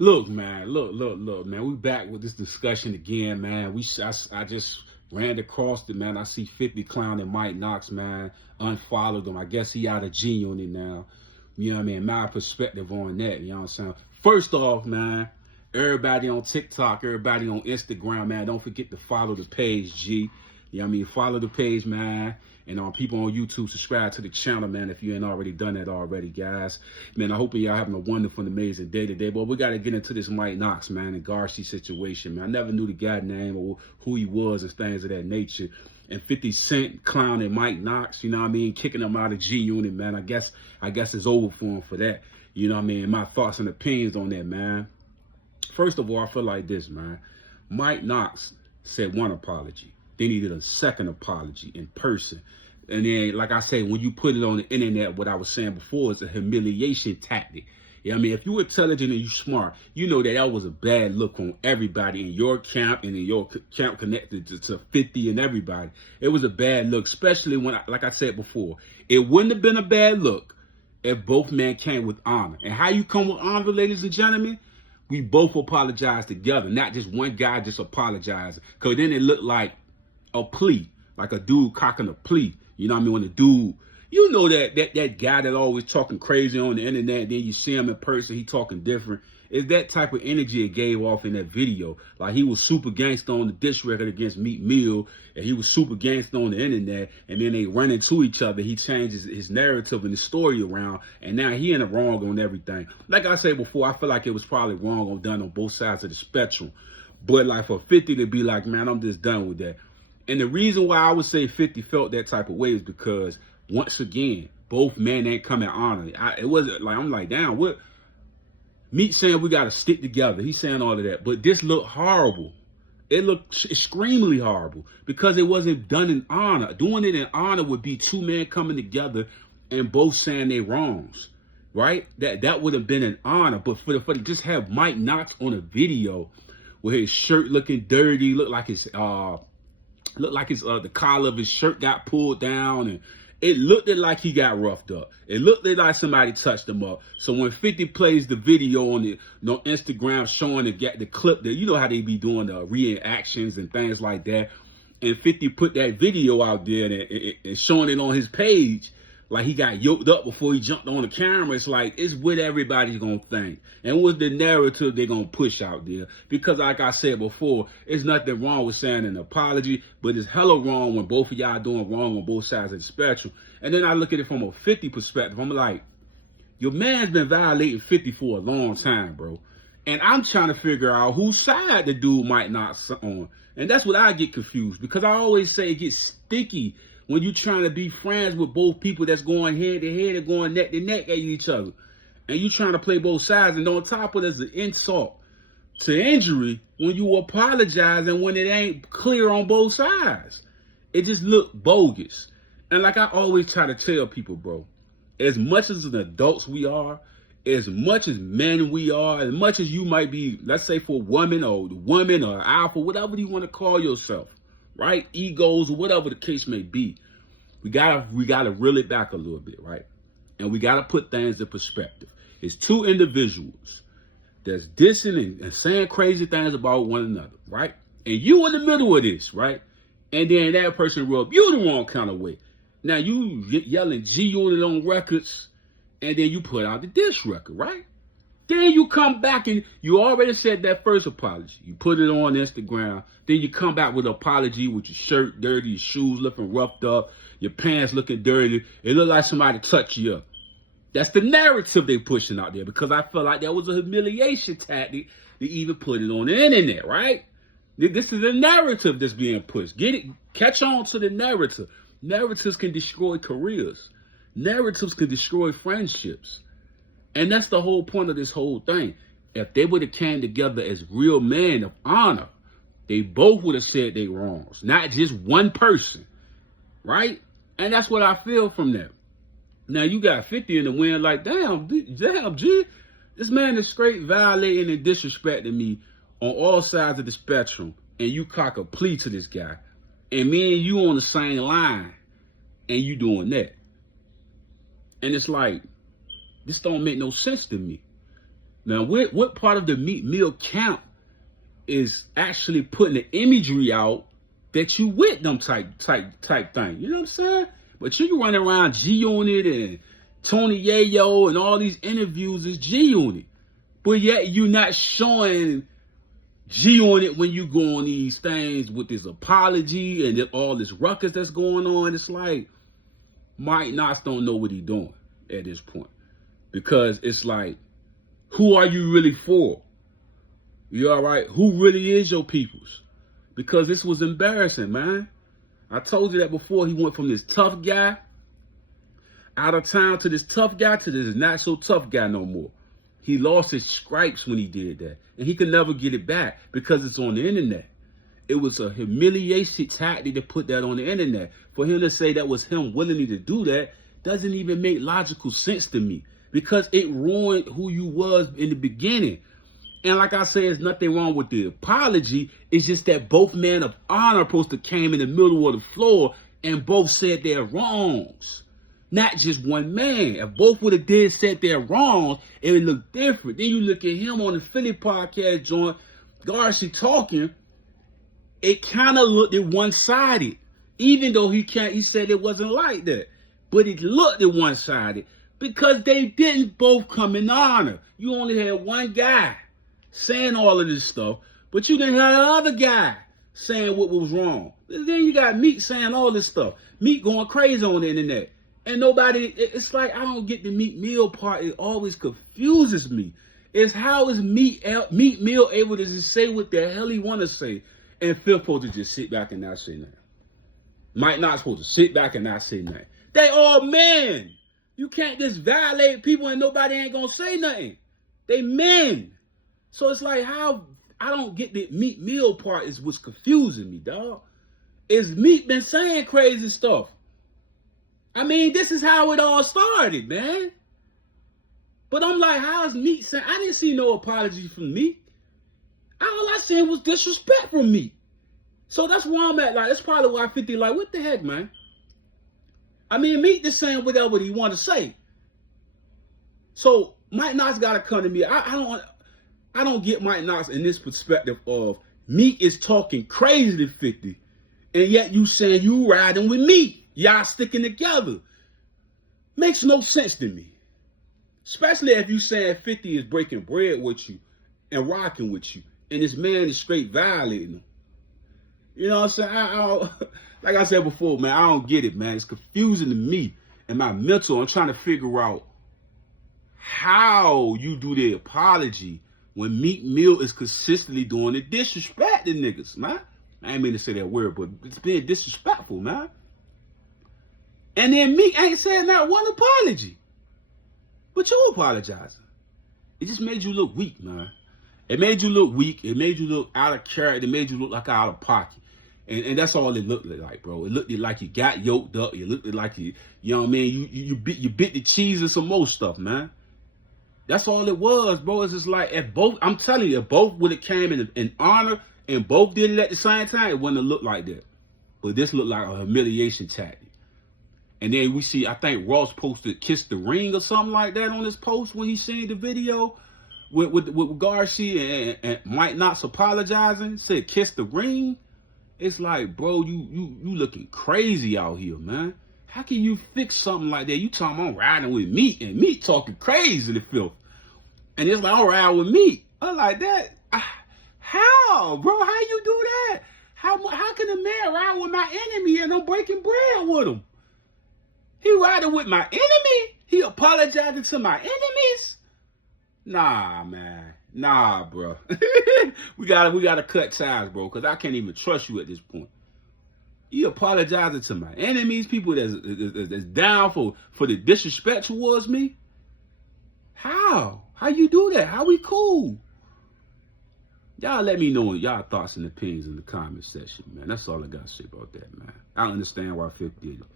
Look, man. Look, man. We back with this discussion again, man. I just ran across it, man. I see 50 clowning Mike Knox, man. Unfollowed him. I guess he out of G on it now. You know what I mean? My perspective on that. You know what I'm saying? First off, man. Everybody on TikTok, everybody on Instagram, man. Don't forget to follow the page, G. You know what I mean? Follow the page, man. And people on YouTube, subscribe to the channel, man, if you ain't already done that already, guys. Man, I hope y'all having a wonderful and amazing day today. But we got to get into this Mike Knox, man, and Garcia situation, man. I never knew the guy's name or who he was and things of that nature. And 50 Cent clowning Mike Knox, you know what I mean, kicking him out of G Unit, man. I guess it's over for him for that. You know what I mean? My thoughts and opinions on that, man. First of all, I feel like this, man. Mike Knox said one apology. Then he did a second apology in person. And then, like I said, when you put it on the internet, what I was saying before is a humiliation tactic. Yeah, I mean, if you're intelligent and you smart, you know that was a bad look on everybody in your camp and in your camp connected to 50 and everybody. It was a bad look, especially when, like I said before, it wouldn't have been a bad look if both men came with honor. And how you come with honor, ladies and gentlemen? We both apologize together, not just one guy just apologizing. Because then it looked like a plea, like a dude cocking a plea. You know what I mean? When the dude, you know that guy that always talking crazy on the internet, then you see him in person, he talking different. It's that type of energy it gave off in that video. Like he was super gangster on the diss record against Meek Mill, and he was super gangster on the internet, and then they run into each other. He changes his narrative and his story around, and now he in the wrong on everything. Like I said before, I feel like it was probably wrong or done on both sides of the spectrum. But like for 50 to be like, man, I'm just done with that. And the reason why I would say 50 felt that type of way is because, once again, both men ain't come in honor. It wasn't like, I'm like, damn, what? Meek saying we got to stick together. He's saying all of that. But this looked horrible. It looked extremely horrible because it wasn't done in honor. Doing it in honor would be two men coming together and both saying their wrongs, right? That would have been an honor. But for to just have Mike Knox on a video with his shirt looking dirty, looked like the collar of his shirt got pulled down, and it looked like he got roughed up. It looked like somebody touched him up. So when 50 plays the video on Instagram showing the clip, that you know how they be doing the reactions and things like that, and 50 put that video out there and showing it on his page, like he got yoked up before he jumped on the camera. It's like, it's what everybody's gonna think, and what's the narrative they're gonna push out there. Because like I said before, it's nothing wrong with saying an apology, but it's hella wrong when both of y'all doing wrong on both sides of the spectrum. And then I look at it from a 50 perspective. I'm like, your man's been violating 50 for a long time, bro. And I'm trying to figure out whose side the dude might not on. And that's what I get confused, because I always say it gets sticky when you're trying to be friends with both people that's going head to head and going neck to neck at each other. And you trying to play both sides, and on top of it is the insult to injury when you apologize and when it ain't clear on both sides. It just look bogus. And like I always try to tell people, bro, as much as an adults we are, as much as men we are, as much as you might be, let's say for woman or alpha, whatever you want to call yourself, right? Egos or whatever the case may be. We gotta reel it back a little bit, right? And we gotta put things in perspective. It's two individuals that's dissing and saying crazy things about one another, right? And you in the middle of this, right? And then that person rub you the wrong kind of way. Now you yelling G Unit on records, and then you put out the diss record, right? Then you come back and you already said that first apology. You put it on Instagram. Then you come back with an apology with your shirt dirty, your shoes looking roughed up, your pants looking dirty. It looked like somebody touched you up. That's the narrative they pushing out there, because I felt like that was a humiliation tactic to even put it on the internet, right? This is a narrative that's being pushed. Get it? Catch on to the narrative. Narratives can destroy careers. Narratives can destroy friendships. And that's the whole point of this whole thing. If they would have came together as real men of honor, they both would have said they wrongs, not just one person, right? And that's what I feel from them. Now you got 50 in the wind, like, damn, G, this man is straight violating and disrespecting me on all sides of the spectrum, and you cock a plea to this guy, and me and you on the same line, and you doing that. And it's like, this don't make no sense to me. Now, what part of the Meek Mill camp is actually putting the imagery out that you with them type thing? You know what I'm saying? But you can run around G-Unit and Tony Yayo and all these interviews is G-Unit. But yet you're not showing G-Unit when you go on these things with this apology and all this ruckus that's going on. It's like Mike Knox don't know what he's doing at this point. Because it's like, who are you really for? You all right? Who really is your peoples? Because this was embarrassing, man. I told you that before. He went from this tough guy out of town to this tough guy to this not so tough guy no more. He lost his stripes when he did that. And he could never get it back because it's on the internet. It was a humiliation tactic to put that on the internet. For him to say that was him willingly to do that doesn't even make logical sense to me. Because it ruined who you was in the beginning. And like I said, there's nothing wrong with the apology. It's just that both men of honor supposed to came in the middle of the floor and both said their wrongs. Not just one man. If both would have said their wrongs, it would look different. Then you look at him on the Philly podcast joint, Garcia talking, it kind of looked at one-sided. Even though he said it wasn't like that. But it looked at one-sided. Because they didn't both come in honor. You only had one guy saying all of this stuff, but you didn't have the other guy saying what was wrong. Then you got Meek saying all this stuff. Meek going crazy on the internet. And nobody, it's like, I don't get the Meek Mill part. It always confuses me. It's how is Meek Mill able to just say what the hell he want to say, and Phil supposed to just sit back and not say nothing. Mike not supposed to sit back and not say nothing. They all men. You can't just violate people and nobody ain't gonna say nothing. They men. So it's like how I don't get the Meek Mill part is what's confusing me, dog. Is Meek been saying crazy stuff? I mean, this is how it all started, man. But I'm like, how's Meek saying? I didn't see no apology from Meek. All I seen was disrespect from Meek. So that's where I'm at. Like, that's probably why 50 like, what the heck, man? I mean, Meek just saying whatever he want to say. So Mike Knox got to come to me. I don't get Mike Knox in this perspective of Meek is talking crazy to 50, and yet you saying you riding with Meek. Y'all sticking together. Makes no sense to me. Especially if you saying 50 is breaking bread with you and rocking with you, and this man is straight violating him. You know what I'm saying? I like I said before, man, I don't get it, man. It's confusing to me and my mental. I'm trying to figure out how you do the apology when Meek Mill is consistently doing the disrespect to niggas, man. I ain't mean to say that word, but it's being disrespectful, man. And then Meek ain't said not one apology. But you apologizing. It just made you look weak, man. It made you look weak. It made you look out of character. It made you look like out of pocket. And that's all it looked like, bro. It looked like you got yoked up. It looked like you know what I mean? You bit the cheese and some more stuff, man. That's all it was, bro. It's just like, if both, I'm telling you, if both would have came in honor and both did it at the same time, it wouldn't have looked like that. But this looked like a humiliation tactic. And then we see, I think Ross posted Kiss the Ring or something like that on his post when he seen the video with Garcia and Mike Knox apologizing, said Kiss the Ring. It's like, bro, you looking crazy out here, man. How can you fix something like that? You talking about riding with Meek, and Meek talking crazy to filth. And it's like, I'm riding with Meek. I'm like, that, how, bro? How you do that? How can a man ride with my enemy and I'm breaking bread with him? He riding with my enemy? He apologizing to my enemies? Nah, man. Nah, bro. we gotta cut ties, bro, because I can't even trust you at this point. You apologizing to my enemies, people that's down for the disrespect towards me? How? How you do that? How we cool? Y'all let me know y'all thoughts and opinions in the comment section, man. That's all I gotta say about that, man. I don't understand why 50 did it.